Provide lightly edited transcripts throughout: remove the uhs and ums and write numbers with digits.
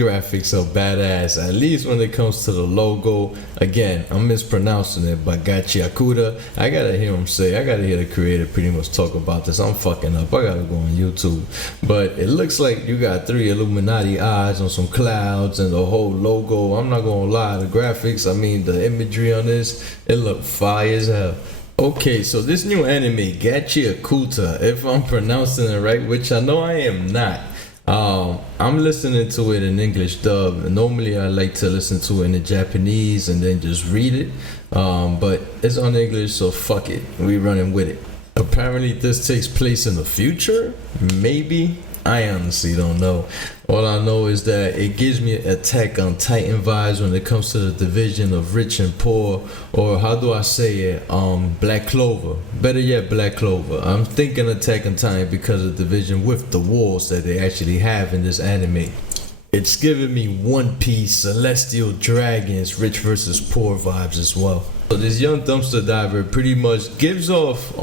graphics are badass, at least when it comes to the logo. Again, I'm mispronouncing it, but Gachiakuta, I gotta hear him say, I gotta hear the creator pretty much talk about this. I'm fucking up, I gotta go on YouTube. But it looks like you got 3 Illuminati eyes on some clouds and the whole logo. I'm not gonna lie, the graphics, I mean the imagery on this, it looked fire as hell. Okay, so this new anime, Gachiakuta, if I'm pronouncing it right, which I know I am not. I'm listening to it in English dub. Normally I like to listen to it in the Japanese and then just read it. But it's on English, so fuck it. We running with it. Apparently this takes place in the future? Maybe? I honestly don't know. All I know is that it gives me Attack on Titan vibes when it comes to the division of rich and poor, or how do I say it? Black Clover. Better yet, Black Clover. I'm thinking Attack on Titan because of the division with the wars that they actually have in this anime. It's giving me One Piece, Celestial Dragons, rich versus poor vibes as well. So this young dumpster diver pretty much gives off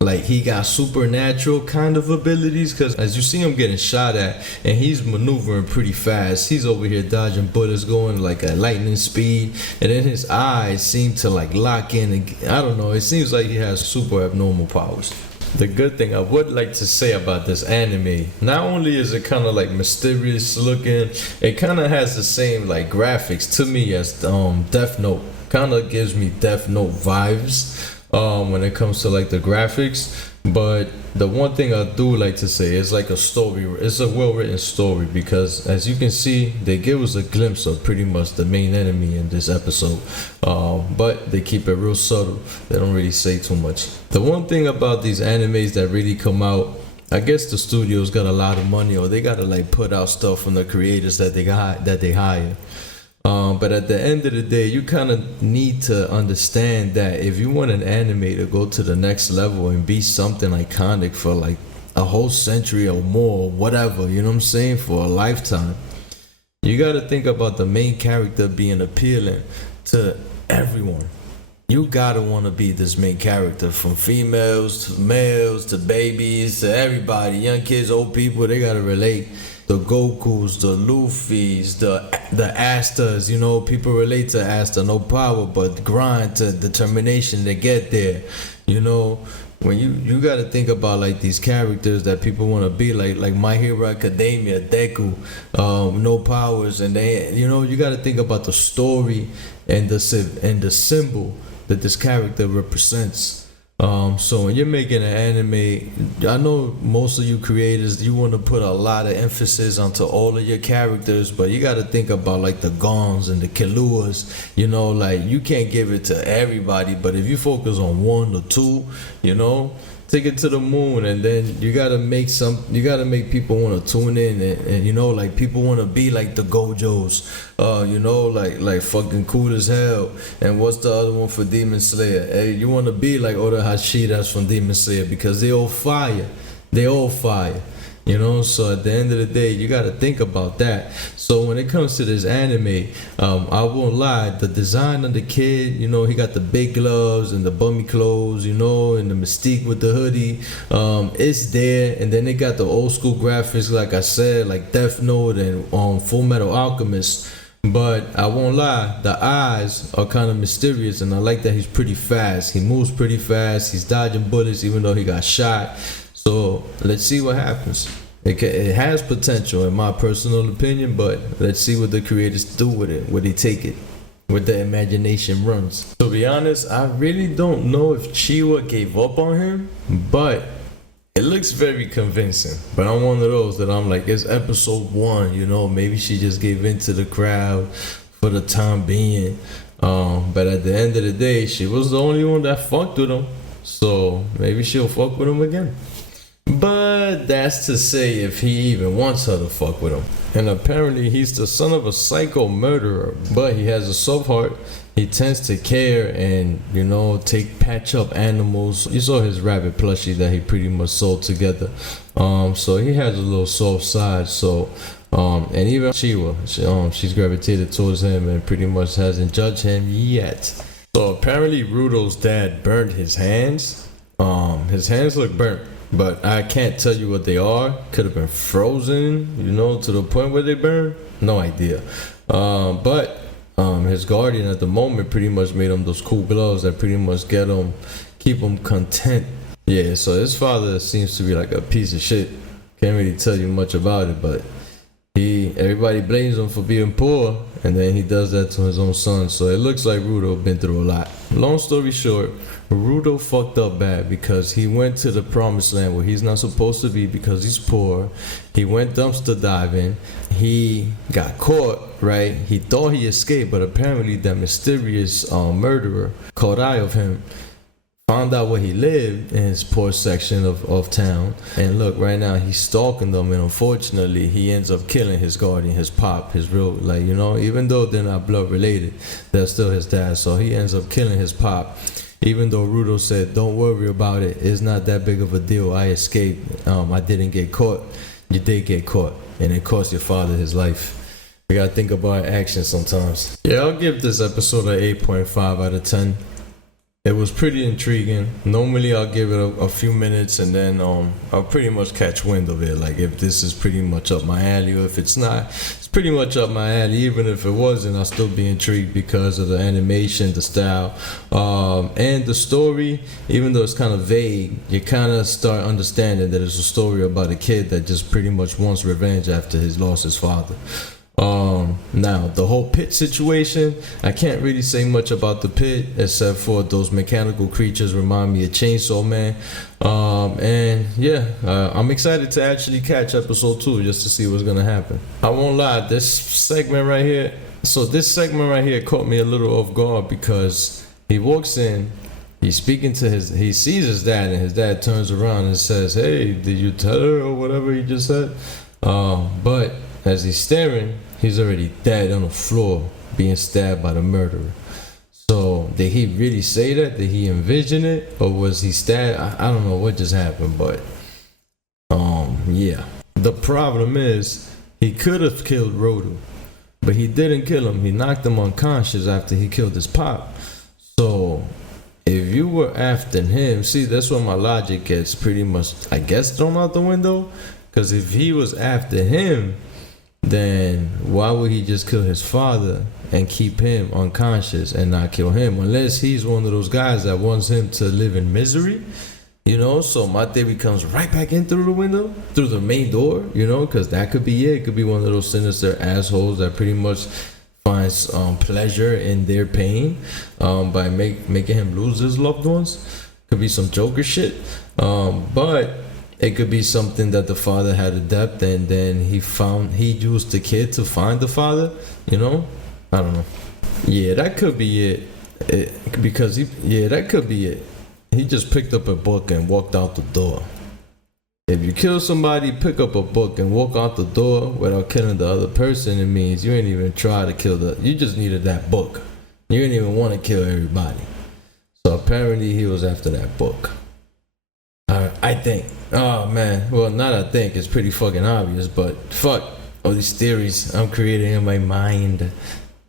like he got supernatural kind of abilities, because as you see him getting shot at and he's maneuvering pretty fast, he's over here dodging bullets going like at lightning speed, and then his eyes seem to like lock in and I don't know, it seems like he has super abnormal powers. The good thing I would like to say about this anime, not only is it kind of like mysterious looking, it kind of has the same like graphics to me as Death Note. Kind of gives me Death Note vibes when it comes to like the graphics. But the one thing I do like to say is like a story, it's a well written story, because as you can see they give us a glimpse of pretty much the main enemy in this episode, but they keep it real subtle, they don't really say too much. The one thing about these animes that really come out, I guess the studios got a lot of money, or they gotta like put out stuff from the creators that they hire. But at the end of the day, you kind of need to understand that if you want an anime to go to the next level and be something iconic for like a whole century or more, or whatever, you know what I'm saying, for a lifetime, you got to think about the main character being appealing to everyone. You gotta want to be this main character, from females to males to babies to everybody, young kids, old people, they gotta relate. The Gokus, the Luffys, the Astas, you know, people relate to Asta, no power, but grind to determination to get there. You know, when you gotta think about like these characters that people wanna be like My Hero Academia, Deku, no powers, and they, you know, you gotta think about the story and the symbol that this character represents. So when you're making an anime, I know most of you creators, you want to put a lot of emphasis onto all of your characters, but you got to think about like the Gons and the Killuas, you know, like you can't give it to everybody, but if you focus on 1 or 2, you know, take it to the moon, and then you gotta make people want to tune in, and you know, like people want to be like the Gojos, you know, like fucking cool as hell. And what's the other one for Demon Slayer? Hey, you want to be like Oda Hashiras from Demon Slayer, because they all fire, you know. So at the end of the day, you got to think about that. So when it comes to this anime, I won't lie, the design of the kid, you know, he got the big gloves and the bummy clothes, you know, and the mystique with the hoodie, it's there. And then they got the old school graphics, like I said, like Death Note and Full Metal Alchemist. But I won't lie, the eyes are kind of mysterious, and I like that he's pretty fast. He moves pretty fast, he's dodging bullets even though he got shot. So let's see what happens. It has potential in my personal opinion, but let's see what the creators do with it, where they take it, where the imagination runs. To be honest, I really don't know if Chiwa gave up on him, but it looks very convincing. But I'm one of those that I'm like, it's episode 1, you know, maybe she just gave in to the crowd for the time being. But at the end of the day, she was the only one that fucked with him, so maybe she'll fuck with him again. But that's to say if he even wants her to fuck with him. And apparently he's the son of a psycho murderer, but he has a soft heart. He tends to care and, you know, patch up animals. You saw his rabbit plushie that he pretty much sold together. So he has a little soft side. So and even Chiwa, she's gravitated towards him and pretty much hasn't judged him yet. So apparently Rudo's dad burned his hands. His hands look burnt. but I can't tell you what they are. Could have been frozen, to the point where they burn. No idea. But his guardian at the moment pretty much made him those cool gloves that pretty much keep him content. Yeah, so his father seems to be like a piece of shit. Can't really tell you much about it, but everybody blames him for being poor, and then he does that to his own son. So it looks like Rudo been through a lot. Long story short, Rudo fucked up bad because he went to the promised land where he's not supposed to be because he's poor. He went dumpster diving. He got caught, right? He thought he escaped, but apparently that mysterious murderer caught eye of him, found out where he lived in his poor section of town, and look, right now he's stalking them, and unfortunately he ends up killing his guardian, his pop, his real, even though they're not blood related, they're still his dad. So he ends up killing his pop, even though Rudo said, don't worry about it, it's not that big of a deal, I escaped, I didn't get caught. You did get caught, and it cost your father his life. We gotta think about actions sometimes. Yeah, I'll give this episode an 8.5 out of 10. It was pretty intriguing. Normally I'll give it a few minutes and then I'll pretty much catch wind of it. Like if this is pretty much up my alley, or if it's not, it's pretty much up my alley. Even if it wasn't, I'll still be intrigued because of the animation, the style, and the story. Even though it's kind of vague, you kind of start understanding that it's a story about a kid that just pretty much wants revenge after he's lost his father. Now the whole pit situation, I can't really say much about the pit except for those mechanical creatures remind me of Chainsaw Man. And yeah, I'm excited to actually catch episode 2 just to see what's gonna happen. I won't lie, this segment right here caught me a little off guard because he walks in, he's speaking to he sees his dad, and his dad turns around and says, hey, did you tell her, or whatever he just said. But as he's staring, he's already dead on the floor, being stabbed by the murderer. So, did he really say that? Did he envision it? Or was he stabbed? I don't know what just happened, but yeah. The problem is, he could have killed Rodu, but he didn't kill him. He knocked him unconscious after he killed his pop. So, if you were after him, see, that's where my logic gets pretty much, I guess, thrown out the window. Because if he was after him, then why would he just kill his father and keep him unconscious and not kill him? Unless he's one of those guys that wants him to live in misery, so my theory comes right back in through the window, through the main door, because that could be it. It could be one of those sinister assholes that pretty much finds pleasure in their pain by making him lose his loved ones. Could be some Joker shit, but it could be something that the father had a depth, and then he used the kid to find the father, I don't know. Yeah, that could be it. That could be it. He just picked up a book and walked out the door. If you kill somebody, pick up a book and walk out the door without killing the other person, it means you ain't even try to kill you just needed that book. You didn't even want to kill everybody. So apparently he was after that book. I think. Oh man. Well, not I think. It's pretty fucking obvious. But fuck all these theories I'm creating in my mind.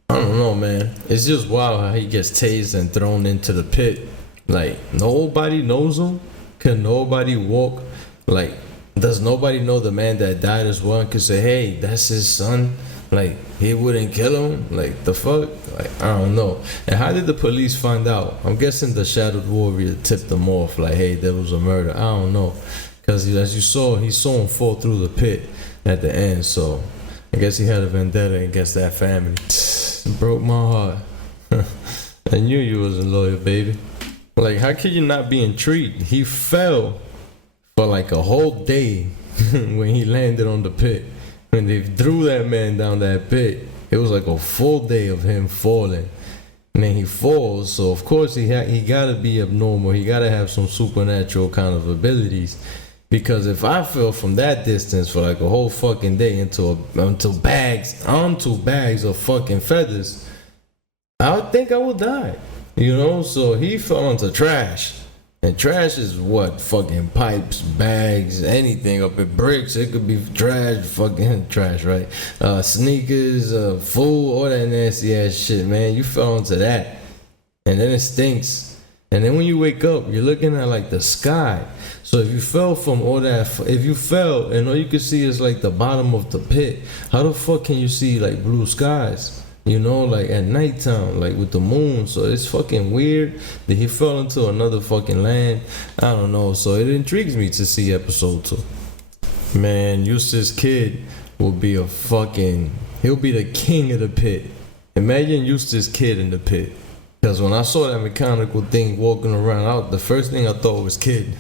I don't know, man. It's just wild how he gets tased and thrown into the pit. Like nobody knows him. Can nobody walk? Like, does nobody know the man that died as well? Could say, hey, that's his son. Like, he wouldn't kill him? Like, the fuck? Like, I don't know. And how did the police find out? I'm guessing the Shadowed Warrior tipped them off. Like, hey, there was a murder. I don't know. Because as you saw, he saw him fall through the pit at the end. So, I guess he had a vendetta against that family. It broke my heart. I knew you wasn't loyal, baby. Like, how could you not be intrigued? He fell for like a whole day when he landed on the pit. When they threw that man down that pit, it was like a full day of him falling. And then he falls, so of course he gotta be abnormal. He gotta have some supernatural kind of abilities. Because if I fell from that distance for like a whole fucking day onto bags of fucking feathers, I would think I would die. So he fell into trash. And trash is what? Fucking pipes, bags, anything up at bricks. It could be trash, fucking trash, right? Sneakers, food, all that nasty ass shit, man. You fell into that. And then it stinks. And then when you wake up, you're looking at like the sky. So if you fell from all that, if you fell and all you can see is like the bottom of the pit, how the fuck can you see like blue skies? You know, like at nighttime, like with the moon. So it's fucking weird that he fell into another fucking land. I don't know. So it intrigues me to see episode 2. Man, Eustace Kid will be he'll be the king of the pit. Imagine Eustace Kid in the pit. Because when I saw that mechanical thing walking around out, the first thing I thought was Kid.